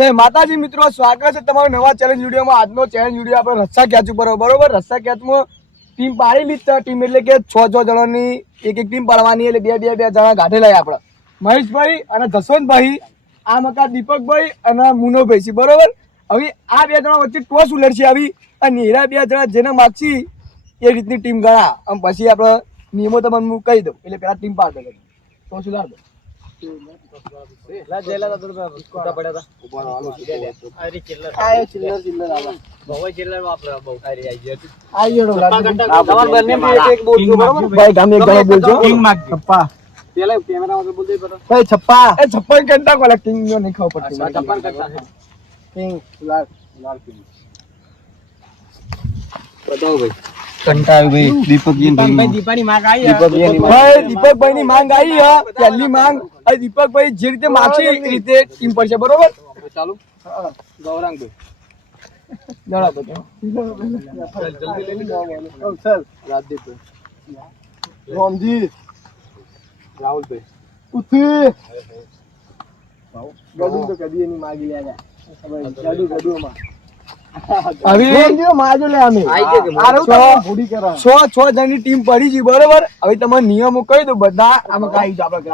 જય માતાજી મિત્રો, સ્વાગત છે તમારું નવા ચેલેન્જ વિડીયોમાં આજનો ચેલેન્જ વીડિયો આપણે રસ્સા કેચ ઉપર બરોબર? રસ્સા કેચમાં ટીમ પાડી લીધી ટીમ એટલે કે છ છ જણાની એક એક ટીમ પાડવાની, એટલે બે બે બે જણા ગાંઠેલા આપણે. મહેશભાઈ અને જસવંતભાઈ આ મકા દીપકભાઈ અને મુનોભાઈ છે, બરોબર? હવે આ બે જણા વચ્ચે ટોસ ઉલટશે આવી, અને હીરા બે જણા જેને માગશી એ રીતની ટીમ ગણા. અને પછી આપણે નિયમો તમને હું કહી દઉં, એટલે પેલા ટીમ પાડ. દે ટોસ ઉલાડ દો. આયો ચિલ્લર ચિલ્લર આવા. આઈ ગયો ઢોલા. તમારે બંને બી એક એક બોલજો, બરોબર? ભાઈ ગામ એક જણો બોલજો. છપ્પા. ભાઈ છપ્પા. એ છપ્પા ને કંટા કોલા કિંગ નો નહીં ખબર પડતી. કિંગ, લાલ, લાલ કિંગ. ભાઈ દીપકભાઈ ની માંગ આવી પહેલી માંગ દીપકભાઈ જે રીતે માગશે એ રીતે ટીમ પડશે બરોબર? ચાલુ? ગૌરાંગભાઈ બધો. રામજી. ઉઠી. ગડું તો કદી એની માગી લેવા. ગડું, ગડું જણની ટીમ પડી ગઈ બરોબર? હવે તમે નિયમો કહી દો બધા આમાં કાંઈ જ આપણે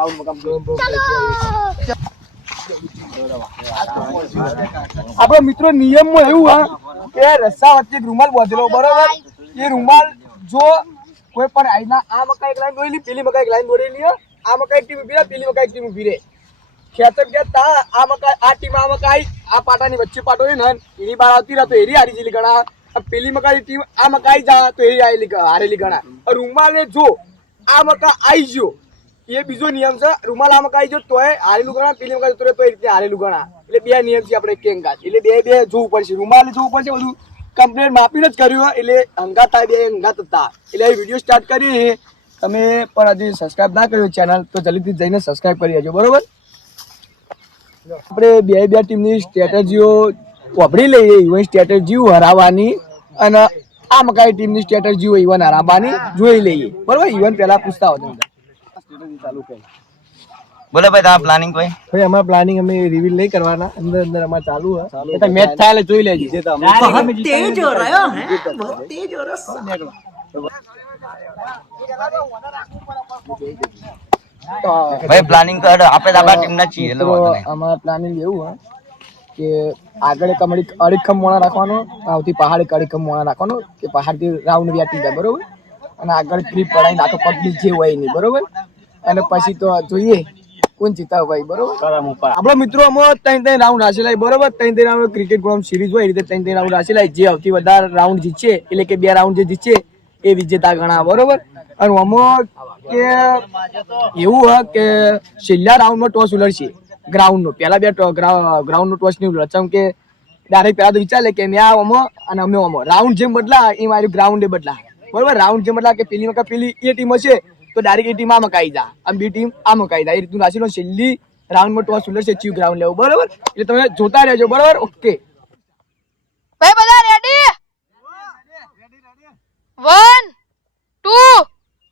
આપડે મિત્રો નિયમમાં એવું હા કે રસ્સા વચ્ચે રૂમાલ બાંધેલો બરોબર? એ રૂમાલ જો કોઈ પણ આઈના આ મકાઈ એક લાઈન દોરેલી પેલી મકાઈ એક લાઈન દોરેલી આ મકાઈ ટીમ ઊભી રહે પેલી મકાઈ ટીમ ઊભી રહે. ખેતર કે તા, આ મકા આ ટીમ આ મકા આ પાટાની વચ્ચે પાટો હોય ને એની બાર આવતી રહે તો એરી હારી જેલી ગણા. પેલી મકાની ટીમ આ મકાઈ જા, તો એરી આયેલી હારેલી ગણા. રૂમાલે જો, આ મકા આઈ ગયો. એ બીજો નિયમ છે, રૂમાલ આ મકાઈ જો તોય હારેલું ગણા, પેલી મકાઈ જતો તો એ રીતે હારેલું ગણા. એટલે બે નિયમ છે આપણે કેમ ગાચ એટલે બે બે જોવું પડશે. રૂમાલ જોવું પડશે, બધું કમ્પ્લેન માપીને જ કર્યું એટલે હંગાત થાય બે હંગાત હતા એટલે એ વીડિયો સ્ટાર્ટ કરીએ તમે પણ હજી સબસ્ક્રાઇબ ના કર્યું ચેનલ, તો જલ્દીથી જઈને સબસ્ક્રાઇબ કરી દેજો બરોબર? આપણે બે બે ટીમની સ્ટ્રેટેજીઓ વાપરી લઈએ ઇવન સ્ટ્રેટેજીઓ હરાવવાની અને આ મકાઈ ટીમની સ્ટ્રેટેજીઓ ઇવન હરાવવાની જોઈ લઈએ. બરોબર? ઇવન પહેલા પૂછતા હો તમે બોલો ભાઈ તમારા પ્લાનિંગ ભાઈ ભાઈ અમારા પ્લાનિંગ અમે રિવીલ નહીં કરવાના. અંદર અંદર અમારે ચાલુ છે મેચ થાય એટલે જોઈ લેજો. તો ભાઈ પ્લાનિંગ કર આપણે આપણા ટીમના છીએ એટલે વાંધો નહીં. અમારું પ્લાનિંગ એવું હોય કે આગળ એક અમારી અડીખમ મોણા રાખવાનો આવતી પહાડ એક અડીખમ મોણા રાખવાનો કે પહાડથી રાઉન્ડ વ્યાપી જાય બરોબર? અને આગળ ક્રીપ પડાવીને આખો પબ્લિક જે હોય નહીં બરોબર? અને પછી તો જોઈએ કોણ જીતા ભાઈ બરોબર? આપણા મિત્રો આમાં ત્રણ ત્રણ રાઉન્ડ હાસેલા બરોબર? ત્રણ ત્રણ રાઉન્ડ ક્રિકેટ ગ્રાઉન્ડ સિરીઝ હોય એ રીતે ત્રણ ત્રણ રાઉન્ડ હાસેલા જે આવતી વધારે રાઉન્ડ જીતશે એટલે કે બે રાઉન્ડ જે જીતશે એ વિજેતા ગણા બરોબર? અને આમાં કે એવું હે કે છેલ્લા રાઉન્ડમાં ટોસ ઉલડશે ગ્રાઉન્ડનો પહેલા બે ગ્રાઉન્ડનો ટોસ નહીં કેમ કે ડાયરેક્ટ પહેલા તો વિચારે કે મેં આ ઓમો અને અમે ઓમો. રાઉન્ડ જેમ બદલા એ મારું ગ્રાઉન્ડ બદલા બરોબર? રાઉન્ડ જેમ બદલા કે પેલી વખત પેલી એ ટીમ હશે, તો ડાયરેક્ટ એ ટીમ આ મકાઈ જા અને બી ટીમ આ મકાઈ જાય. એ રીતનું રાશિનો છેલ્લી રાઉન્ડમાં ટોસ ઉલડશે ચીવ ગ્રાઉન્ડ લેવું. બરોબર? એટલે તમે જોતા રહેજો. બરોબર? ઓકે ભાઈ, બધા રેડી વન ટુ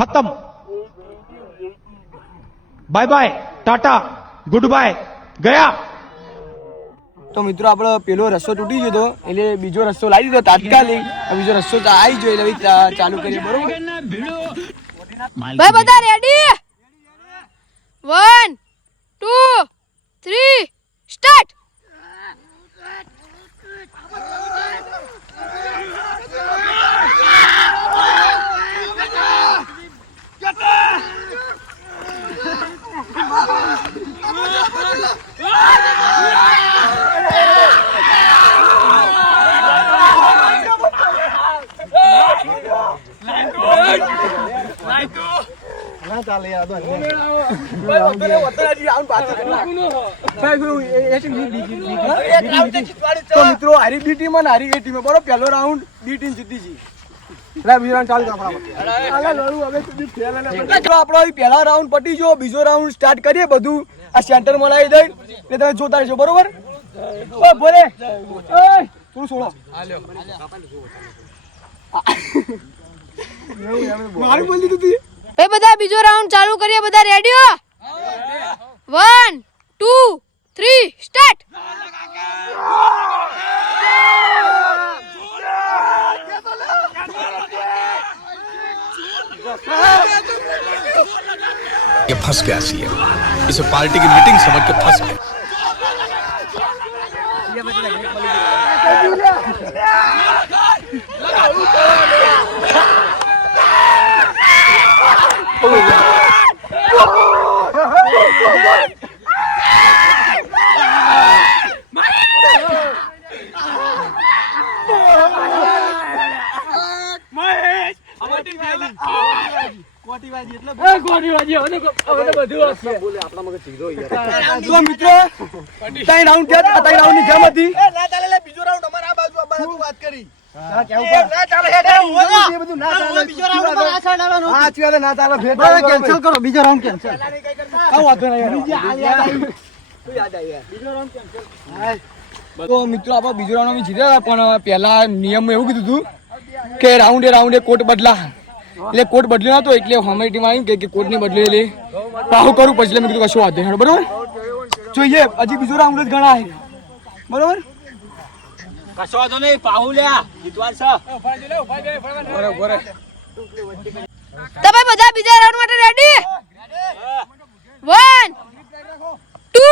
ખતમ bye bye tata good bye ગયા તો મિત્રો આપણો પેલો રસ્તો તૂટી ગયો હતો એટલે બીજો રસ્તો લાવી દીધો તાત્કાલિક. બીજો રસ્તો આવી ગયો એટલે ચાલુ કરી બરોબર? ભાઈ બધા ready one two three start મિત્રો હારી બી ટીમ અને હારી એ ટીમ. બરો પહેલો રાઉન્ડ બી ટીમ જીતી જી આપણો પહેલા રાઉન્ડ પટી જો બીજો રાઉન્ડ સ્ટાર્ટ કરીએ. બધું આ સેન્ટરમાં દઈ તમે જોતા રહેશો બરોબર? ભલે. થોડું બોલી. તું ભાઈ બધા બીજો રાઉન્ડ ચાલુ કરીએ બધા રેડી હો વન ટુ થ્રી સ્ટાર્ટ ये फंस गया सीएम इसे पार्टी की मीटिंग समझ के फंस गया તો મિત્રો ત્રણ રાઉન્ડ થયા ત્રણ રાઉન્ડની ગેમ હતી. કેન્સલ કરો. બીજો રાઉન્ડ કેન્સલ વાંધો નહીં તો મિત્રો આપણે બીજો રાઉન્ડ અમે જીત્યા પણ પહેલા નિયમ એવું કીધું હતું કે રાઉન્ડે રાઉન્ડે કોટ બદલા. એટલે કોટ બદલ્યો નતો એટલે અમારી ટીમ આવી કે કોટની બદલી લે પાહુ કરું પછી મેં કીધું કશું વાંધો નહીં. બરોબર? જોઈએ હજી બીજો રાઉન્ડ જ ઘણા છે બરોબર? કશો વાંધો નહીં પાહુલ્યા જીતવા છે. તમે બધા બીજા રાઉન્ડ માટે ready one two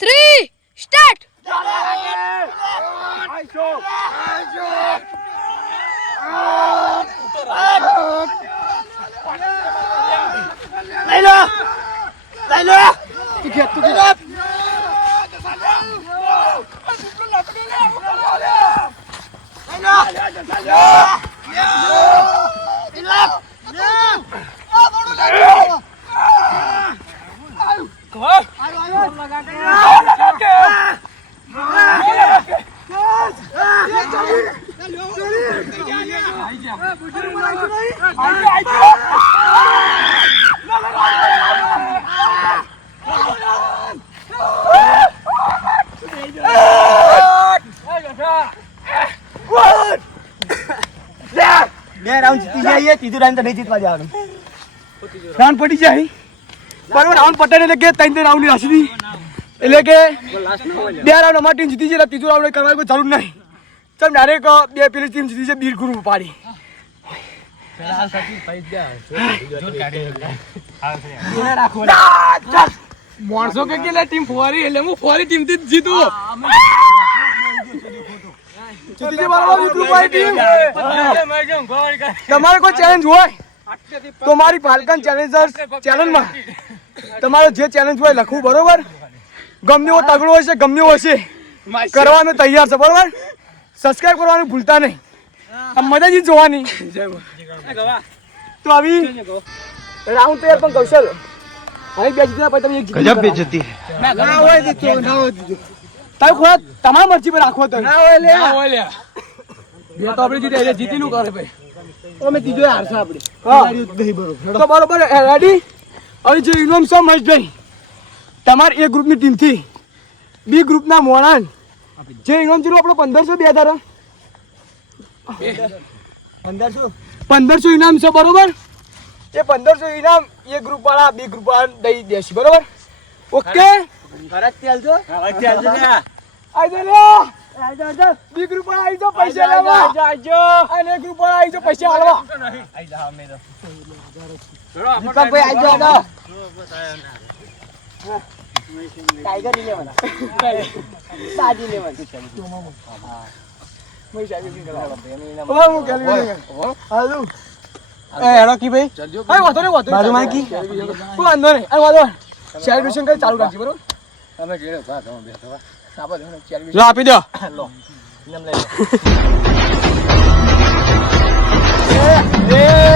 three start Lấy luôn Lấy luôn Tôi kiệt tôi kiệt Yeah. બે રાઉન્ડ જીતી જઈએ ત્રીજું રાઉન્ડ તો નહીં જીતવા જવાનું. રાઉન્ડ પડી જાય. બરોબર રાઉન્ડ પટે એટલે કે ત્રણ ત્રણ રાઉન્ડ રાશી એટલે કે બે રાઉન્ડ અમારી ટીમ જીતી જાય ત્રીજું રાઉન્ડ કરવાની કોઈ જરૂર નહીં. ચમ ડાયરેક બે પેલી ટીમ જીતી છે બીર ગુરુ પાડી માણસો કે કે ટીમ ફોરી એટલે હું ફોરી ટીમથી જ જીતું. તમારે કોઈ ચેલેન્જ હોય? તો મારી ફાલ્કન ચેલેન્જર્સ ચેલેન્જમાં તમારે જે ચેલેન્જ હોય લખવું બરોબર? ગમે એવો તગડો હશે ગમ્યું હશે કરવાનું તૈયાર છે બરોબર? સબસ્ક્રાઇબ કરવાનું ભૂલતા નહીં. આ મજા જ જોવાની. તો આવી. રાઉન્ડ તૈયાર પણ કૌશલ. હવે બે જીત્યા પછી તમે એક ગજબ બેજતી ના હોય દીધું ના હોય દીધું. તારે ખોરા તમારી મરજી પર રાખવો તો. ના હોય લે ના હોય લે બે તો આપણે જીતે એટલે જીતી નું કરે ભાઈ. અમે ત્રીજો હારશે આપણે. તો બરોબર. રેડી હવે જે ઇનામ સો મહેશભાઈ. તમારે એ ગ્રુપની ટીમથી બી ગ્રુપના મોણાન. જે ઇનામ જીરો આપણો પંદરસો બે હજાર પંદરસો? પંદરસો ઇનામ છે બરોબર? એ પંદરસો ઇનામ એ ગ્રુપ વાળા બી ગ્રુપ વાળા દઈ દેશે બરોબર? ઓકે? આઈ લે બી ગ્રુપ વાળા આવી જાઓ પૈસા લેવા. અને ગ્રુપ વાળા આઈ જાઓ પૈસા હાલવા. જાઓ આવો. લેવાની મેં સાજી નહીં લેવાના. હવે હું કેલ્વી નહીં કરવાનો. હાલું. હા, વાંધો નહીં, વાંધો નહીં. વાંધો નહીં. આ વાંધો નહીં. સેલિબ્રેશન કરી ચાલુ રાખજે બરોબર હા, બસ, હવે celebration. લો આપી દો એ,